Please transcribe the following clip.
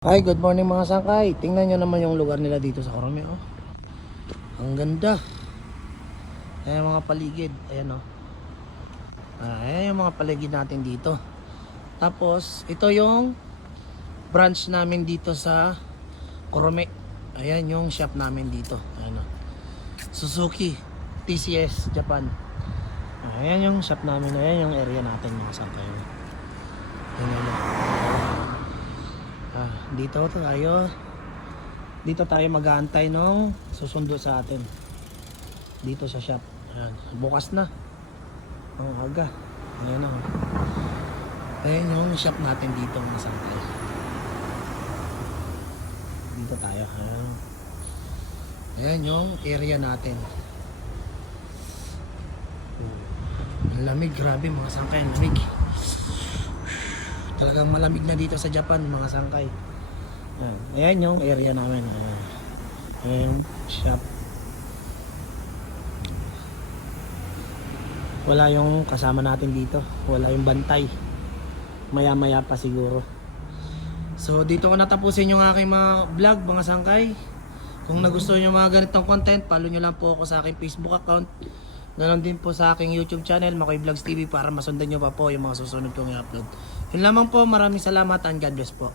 Hi, good morning mga sangkay. Tingnan nyo naman yung lugar nila dito sa Coronel. Oh. Ang ganda. Ayan mga paligid. Ayan oh. Ayan yung mga paligid natin dito. Tapos, ito yung branch namin dito sa Corome. Ayan yung shop namin dito. Ayan oh. Suzuki TCS Japan. Ayan yung shop namin. Ayan yung area natin mga sangkay. Ayan. Dito tayo mag-aantay nung susundo sa atin dito sa shop. Ayan, bukas na ang aga. Ayan o. Ayan yung shop natin dito mga sangkay. Dito tayo. Ayan yung area natin. Ang lamig, grabe mga sangkay. Ang lamig. Talagang malamig na dito sa Japan mga sangkay. Ayan yung area namin. Ayan yung shop. Wala yung kasama natin dito. Wala yung bantay. Maya maya pa siguro. So dito ko natapusin yung aking mga vlog mga sangkay. Kung nagustuhan nyo mga ganitong content, follow nyo lang po ako sa aking Facebook account. Ganon din po sa aking YouTube channel, Makoy Vlogs TV, para masundan nyo pa po yung mga susunod kong i-upload. Yun lamang po, maraming salamat and God bless po.